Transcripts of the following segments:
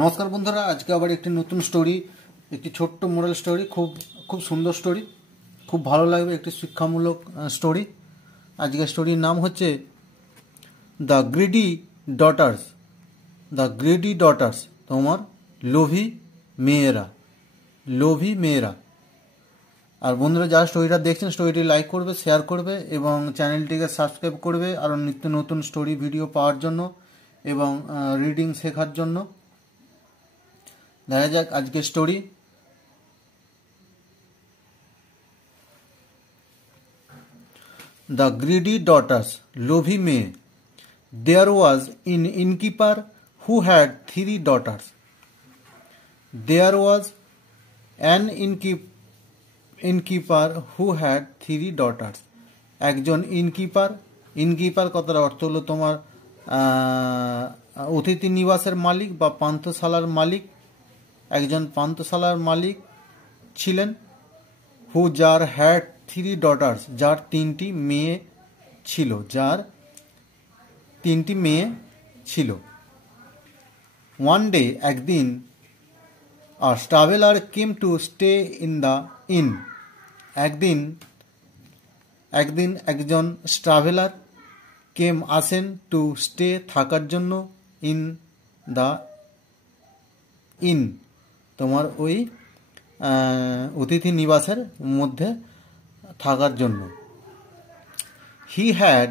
নমস্কার বন্ধুরা, আজকে আবার একটি নতুন স্টোরি, একটি ছোট্ট মোরাল স্টোরি। খুব খুব সুন্দর স্টোরি, খুব ভালো লাগবে, একটি শিক্ষামূলক স্টোরি। আজকের স্টোরির নাম হচ্ছে the greedy daughters. The greedy daughters, তোমার লোভী মেয়েরা। লোভী মেয়েরা। আর বন্ধুরা, যারা স্টোরিটা দেখছেন, স্টোরিটি লাইক করবে, শেয়ার করবে এবং চ্যানেলটিকে সাবস্ক্রাইব করবে আরও নিত্য নতুন স্টোরি ভিডিও পাওয়ার জন্য এবং রিডিং শেখার জন্য। দেখা যাক আজকের স্টোরি। দ্য গ্রিডি ডটার্স, লোভী মেয়ে। There was an innkeeper who had 3 daughters. There was an innkeeper who had 3 daughters. একজন ইনকিপার। ইনকিপার কথার অর্থ হলো তোমার অতিথি নিবাসের মালিক বা পান্থশালার মালিক। একজন পান্থশালার মালিক ছিলেন। হু, যার হ্যাড 3 daughters, যার 3টি মেয়ে ছিল। যার 3টি মেয়ে ছিল। ওয়ান ডে, একদিন, a traveler came to stay in the inn. একদিন একজন ট্রাভেলার কেম, আসেন, টু স্টে, থাকার জন্য, ইন দ্য ইন, তোমার ওই অতিথি নিবাসের মধ্যে থাকার জন্য। He had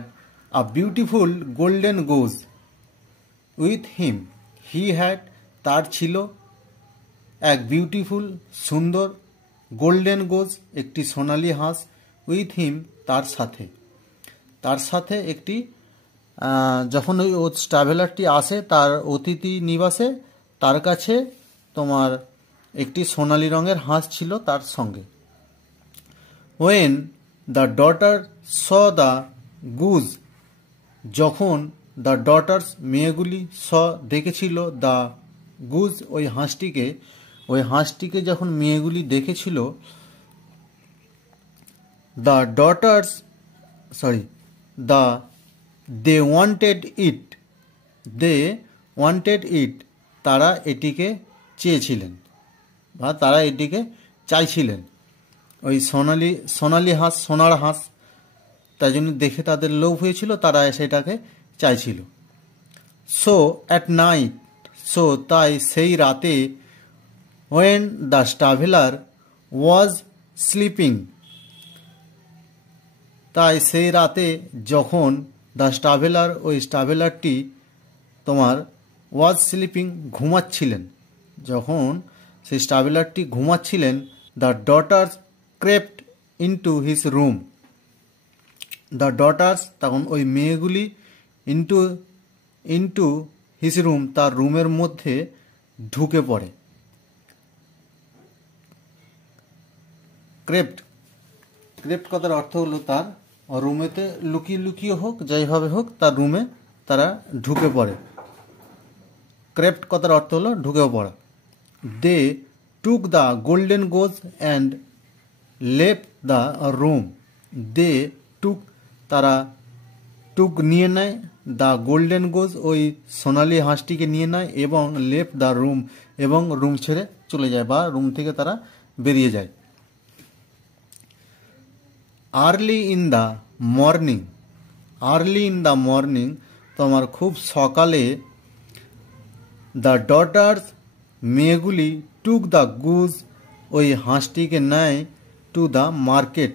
a beautiful golden goes with him. He had, তার ছিল, এক বিউটিফুল, সুন্দর, গোল্ডেন গোজ, একটি সোনালি হাঁস, উইথ হিম, তার সাথে একটি, যখন ওই ট্রাভেলারটি আসে তার অতিথি নিবাসে, তার কাছে তোমার একটি সোনালি রঙের হাঁস ছিল তার সঙ্গে। When the daughter saw the goose, যখন দ্য ডটার্স, মেয়েগুলি, স, দেখেছিল, দ্য গুজ, ওই হাঁসটিকে যখন মেয়েগুলি দেখেছিল, the daughters they wanted it, তারা এটিকে চেয়েছিলেন বা তারা এটিকে চাইছিলেন। ওই সোনালি হাঁস, সোনার হাঁস, তাই জন্য দেখে তাদের লোভ হয়েছিল, তারা সেটাকে চাইছিল। সো অ্যাট নাইট, তাই সেই রাতে, when the traveller was sleeping, তাই সেই রাতে যখন দ্য ট্রাভেলার, ওই ট্রাভেলারটি তোমার ওয়াজ স্লিপিং, ঘুমাচ্ছিলেন, যখন সেই ট্রাভেলারটি ঘুমাচ্ছিলেন, the daughters crept into his room. The daughters, তখন ওই মেয়েগুলি, ইনটু হিজ রুম, তার রুমের মধ্যে ঢুকে পড়ে। ক্রেপ্ট কথার অর্থ হলো তার রুমেতে লুকিয়ে হোক, যাইভাবে হোক, তার রুমে তারা ঢুকে পড়ে। ক্রেপ্ট কথার অর্থ হলো ঢুকে পড়া। They took the golden goose and left the room. They took, তারা, টুক, নিয়ে নেয়, দ্য গোল্ডেন গোজ, ওই সোনালি হাঁসটিকে নিয়ে নেয়, এবং লেফট দ্য রুম, এবং রুম ছেড়ে চলে যায় বা রুম থেকে তারা বেরিয়ে যায়। আর্লি ইন দ্য মর্নিং, তোমার খুব সকালে, দ্য ডটার্স, মেয়েগুলি, টুক দ্য গুজ, ওই হাঁসটিকে নেয়, টু দ্য মার্কেট,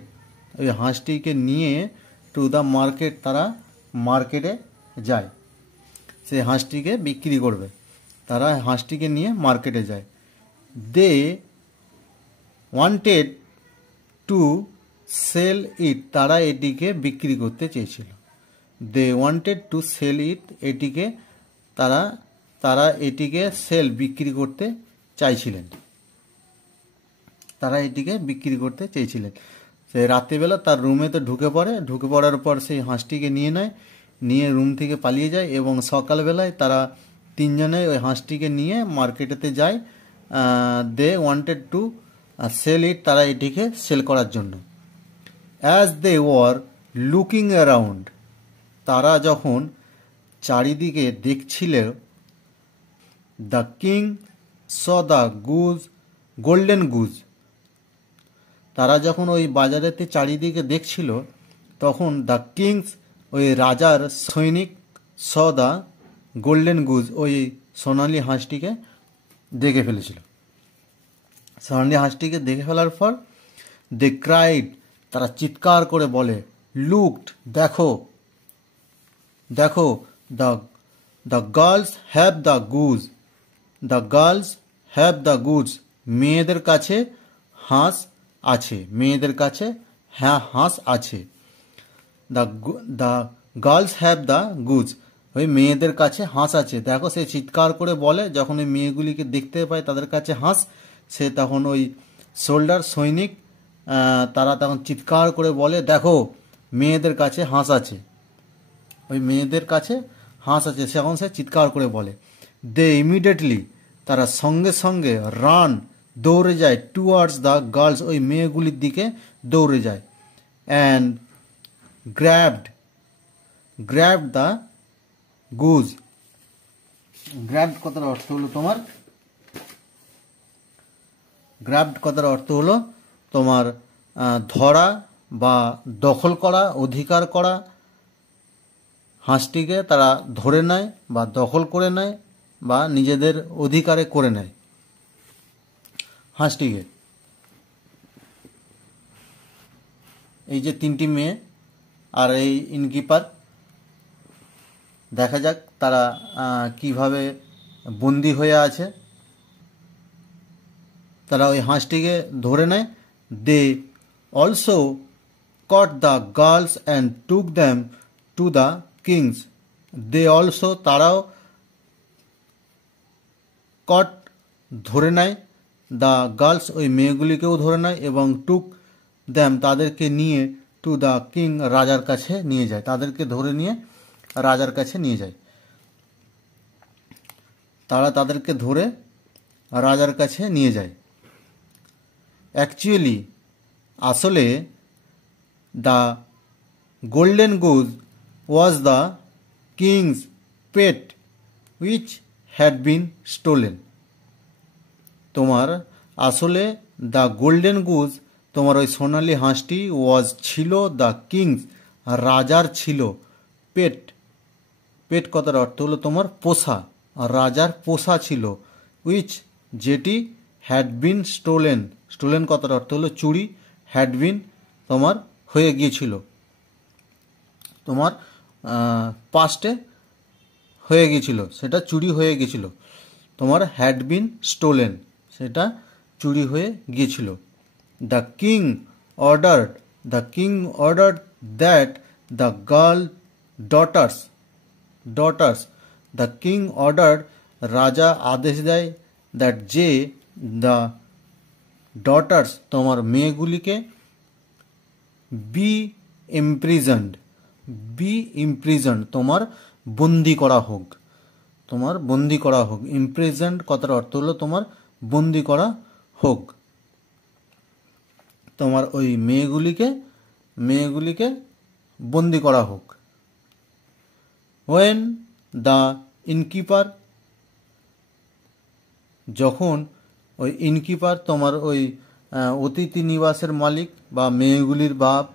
ওই হাঁসটিকে নিয়ে, টু দ্য মার্কেট, তারা মার্কেটে যায়, সেই হাঁসটিকে বিক্রি করবে, তারা হাঁসটিকে নিয়ে মার্কেটে যায়। They wanted to sell it, তারা এটিকে বিক্রি করতে চেয়েছিল। They wanted to sell it, এটিকে তারা এটিকে বিক্রি করতে চাইছিলেন। তারা এটিকে বিক্রি করতে চেয়েছিলেন। সে রাত্রিবেলা তার রুমেতে ঢুকে পড়ার পর সেই হাঁসটিকে নিয়ে রুম থেকে পালিয়ে যায়, এবং সকালবেলায় তারা তিনজনে ওই হাঁসটিকে নিয়ে মার্কেটেতে যায়। They wanted to sell it, তারা এটিকে সেল করার জন্য। As they were looking around, তারা যখন চারিদিকে দেখছিল, the king saw the golden goose. তারা যখন ওই বাজারেতে চারিদিকে দেখছিল, তখন দ্য কিংস, ওই রাজার সৈনিক, স দ্য গোল্ডেন গুজ, ওই সোনালি হাঁসটিকে দেখে ফেলেছিল। সোনালি হাঁসটিকে দেখে ফেলার পর দে ক্রাইড, তারা চিৎকার করে বলে, লুকড, দেখো, দেখো, the the girls have the goose, the girls have the goose, মেয়েদের কাছে হাঁস আছে, মেয়েদের কাছে হ্যাঁ হাঁস আছে। The the girls have the goose, ওই মেয়েদের কাছে হাঁস আছে। দেখো, সে চিৎকার করে বলে, যখন ওই মেয়েগুলিকে দেখতে পায় তাদের কাছে হাঁস, সে তখন ওই সোল্ডার সৈনিক, তারা তখন চিৎকার করে বলে, দেখো মেয়েদের কাছে হাঁস আছে, ওই মেয়েদের কাছে হাঁস আছে, সেখন সে চিৎকার করে বলে। দে ইমিডিয়েটলি, তারা সঙ্গে সঙ্গে রান, দৌড়ে যায়, টুয়ার্ডস দ্য গার্লস, ওই মেয়েগুলির দিকে দৌড়ে যায়। And grabbed the goose. Grabbed কথার অর্থ হলো তোমার, গ্র্যাবড কথার অর্থ হলো তোমার ধরা বা দখল করা, অধিকার করা। হাঁসটিকে তারা ধরে নেয় বা দখল করে নেয় বা নিজেদের অধিকারে করে নেয় হাঁসটিকে। এই যে তিনটি মেয়ে আর এই ইনকিপার, দেখা যাক তারা কিভাবে বন্দি হয়ে আছে। তারা ওই হাঁসটিকে ধরে নেয়। They also caught the girls and took them to the kings. They also, তারাও caught, ধরে নেয়, দ্য গার্লস, ওই মেয়েগুলিকেও ধরে নেয়, এবং টুক দ্যাম, তাদেরকে নিয়ে, টু দ্য কিং, রাজার কাছে নিয়ে যায়, তাদেরকে ধরে নিয়ে রাজার কাছে নিয়ে যায়। তারা তাদেরকে ধরে রাজার কাছে নিয়ে যায়। অ্যাকচুয়ালি, আসলে, the golden goose was the king's pet which had been stolen. তোমার আসলে দ্য গোল্ডেন গুজ, তোমার ওই সোনালি হাঁসটি, ওয়াজ ছিল, দ্য কিংস, রাজার ছিল, পেট, পেট কথার অর্থ হলো তোমার পোষা, রাজার পোষা ছিল, উইচ, যেটি, হ্যাড বিন স্টোলেন, স্টোলেন কথার অর্থ হলো চুরি, হ্যাড বিন তোমার হয়ে গিয়েছিল, তোমার পাস্টে হয়ে গিয়েছিল, সেটা চুরি হয়ে গিয়েছিল। তোমার হ্যাড বিন স্টোলেন, সেটা চুরি হয়ে গিয়েছিল। The king ordered that the girl daughters, the king ordered, রাজা আদেশ দেয়, দ্যাট, যে, দ্য ডটার্স, তোমার মেয়েগুলিকে, বি ইমপ্রিজন্ড, তোমার বন্দি করা হোক, তোমার বন্দি করা হোক। ইমপ্রিজন্ড কথার অর্থ হলো তোমার বন্দি করা হোক। তোমার ওই মেয়েগুলিকে বন্দি করা হোক। ওয়েন দ্য ইনকিপার, যখন ওই ইনকিপার, তোমার ওই অতিথি নিবাসের মালিক বা মেয়েগুলির বাপ,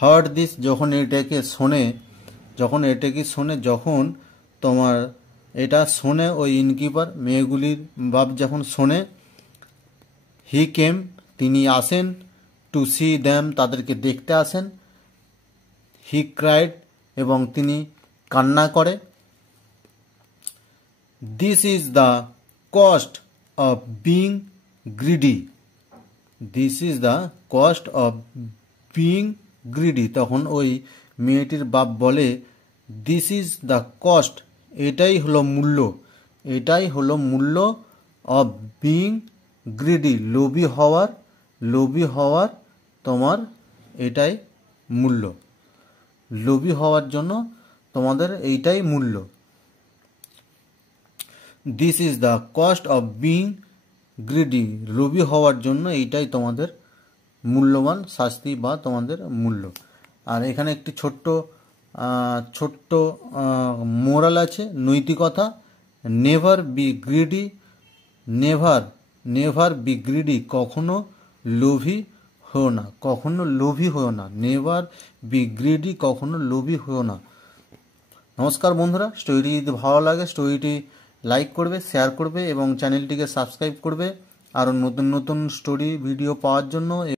হার্ড দিস, যখন এটাকে শোনে, যখন তোমার এটা শোনে, ওই ইনকিপার, মেয়েগুলির বাপ যখন শোনে, হি কেম, তিনি আসেন, টু সি দ্যাম, তাদেরকে দেখতে আসেন, হি ক্রাইড, এবং তিনি কান্না করে, this is the cost of being greedy, this is the cost of being greedy. তখন ওই মেয়েটির বাপ বলে, দিস ইজ দ্য কস্ট, এটাই হলো মূল্য, অফ বিং গ্রিডি, লোভী হওয়ার তোমার এটাই মূল্য, লোভী হওয়ার জন্য তোমাদের এইটাই মূল্য। This is the cost of being greedy, লোভী হওয়ার জন্য এইটাই তোমাদের মূল্যবান শাস্তি বা তোমাদের মূল্য। আর এখানে একটি ছোট্ট মোরাল আছে, নৈতিকতা। Never be greedy, never be greedy, কখনো লোভী হও না, কখনো লোভী হও না। নেভার বি গ্রিডি, কখনো লোভী হও না। নমস্কার বন্ধুরা, স্টোরিটি যদি ভালো লাগে স্টোরিটি লাইক করবে, শেয়ার করবে এবং চ্যানেলটিকে সাবস্ক্রাইব করবে আরও নতুন নতুন স্টোরি ভিডিও পাওয়ার জন্য।